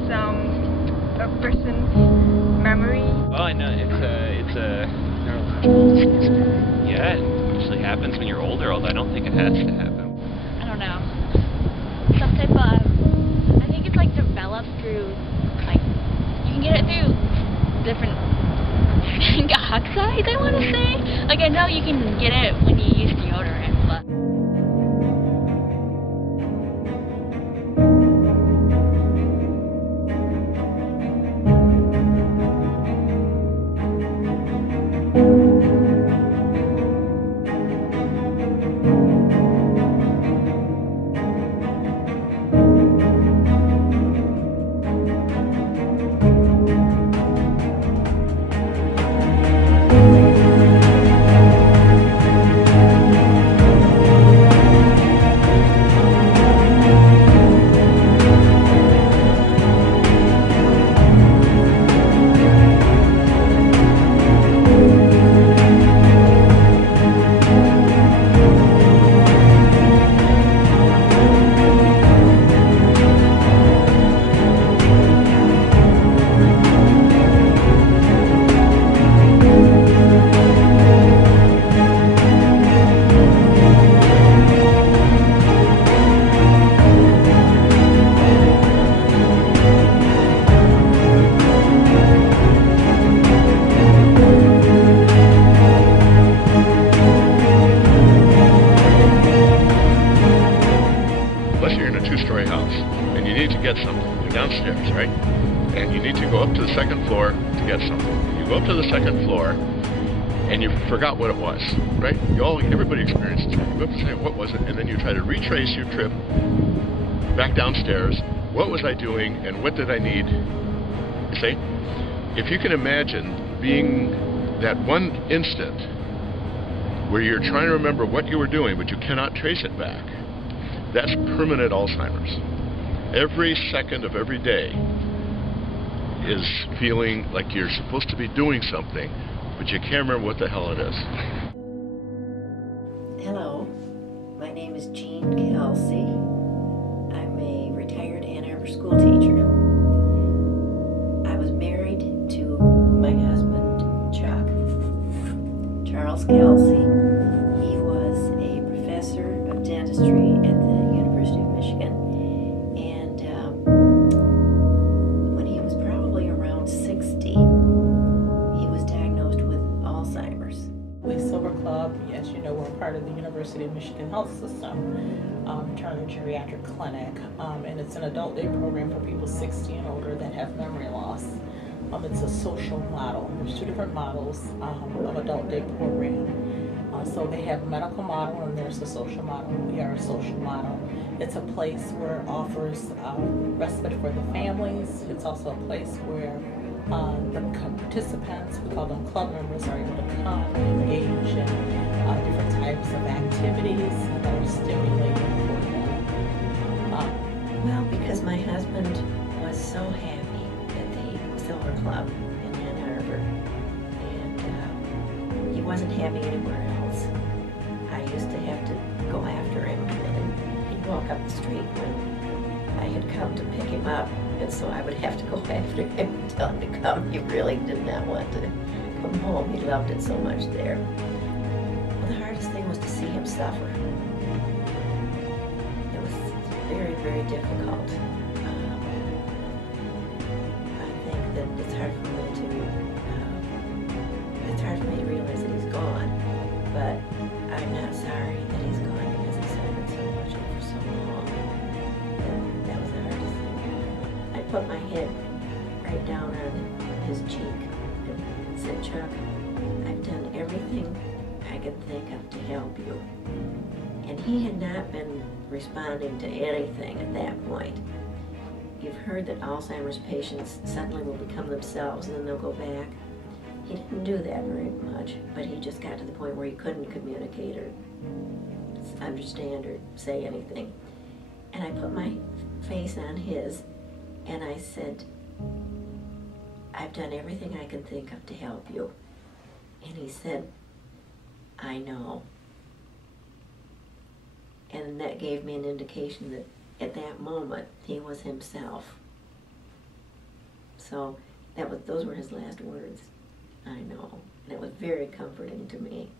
loss a person's memory? Oh, I know. It's a neurological disease. Yeah, it usually happens when you're older, although I don't think it has to happen. I don't know. Some type of, I think it's like developed through, like, you can get it through different oxides, I want to say. Like, I know you can get it when you use deodorant, but... Two-story house, and you need to get something. You're downstairs, right? And you need to go up to the second floor to get something. You go up to the second floor, and you forgot what it was, right? Everybody experiences that. You go up and say, what was it? And then you try to retrace your trip back downstairs. What was I doing, and what did I need? You see? If you can imagine being that one instant where you're trying to remember what you were doing, but you cannot trace it back, that's permanent Alzheimer's. Every second of every day is feeling like you're supposed to be doing something, but you can't remember what the hell it is. Hello, my name is Jean Kelsey. I'm a retired Ann Arbor school teacher. I was married to my husband, Chuck, Charles Kelsey. He was a professor of dentistry at the University of Michigan, and when he was probably around 60, he was diagnosed with Alzheimer's. With Silver Club, as you know, we're part of the University of Michigan Health System, Turner Geriatric Clinic, and it's an adult day program for people 60 and older that have memory loss. It's a social model. There's two different models of adult day program. So they have a medical model and there's a social model. We are a social model. It's a place where it offers respite for the families. It's also a place where the participants, we call them club members, are able to come and engage in different types of activities that are stimulating for them. Well, because my husband was so happy at the Silver Club in Ann Arbor, and he wasn't happy anywhere else. I used to have to go after him, and he'd walk up the street when I had come to pick him up, and so I would have to go after him and tell him to come. He really did not want to come home. He loved it so much there. Well, the hardest thing was to see him suffer. It was very, very difficult. I think that it's hard for me to realize that he's gone, but I'm not sorry that he's gone because he suffered so much and for so long. That was the hardest thing. I put my head right down on his cheek and said, Chuck, I've done everything I could think of to help you. And he had not been responding to anything at that point. You've heard that Alzheimer's patients suddenly will become themselves and then they'll go back. He didn't do that very much, but he just got to the point where he couldn't communicate or understand or say anything. And I put my face on his and I said, I've done everything I can think of to help you. And he said, I know. And that gave me an indication that at that moment he was himself. so those were his last words. I know. And it was very comforting to me.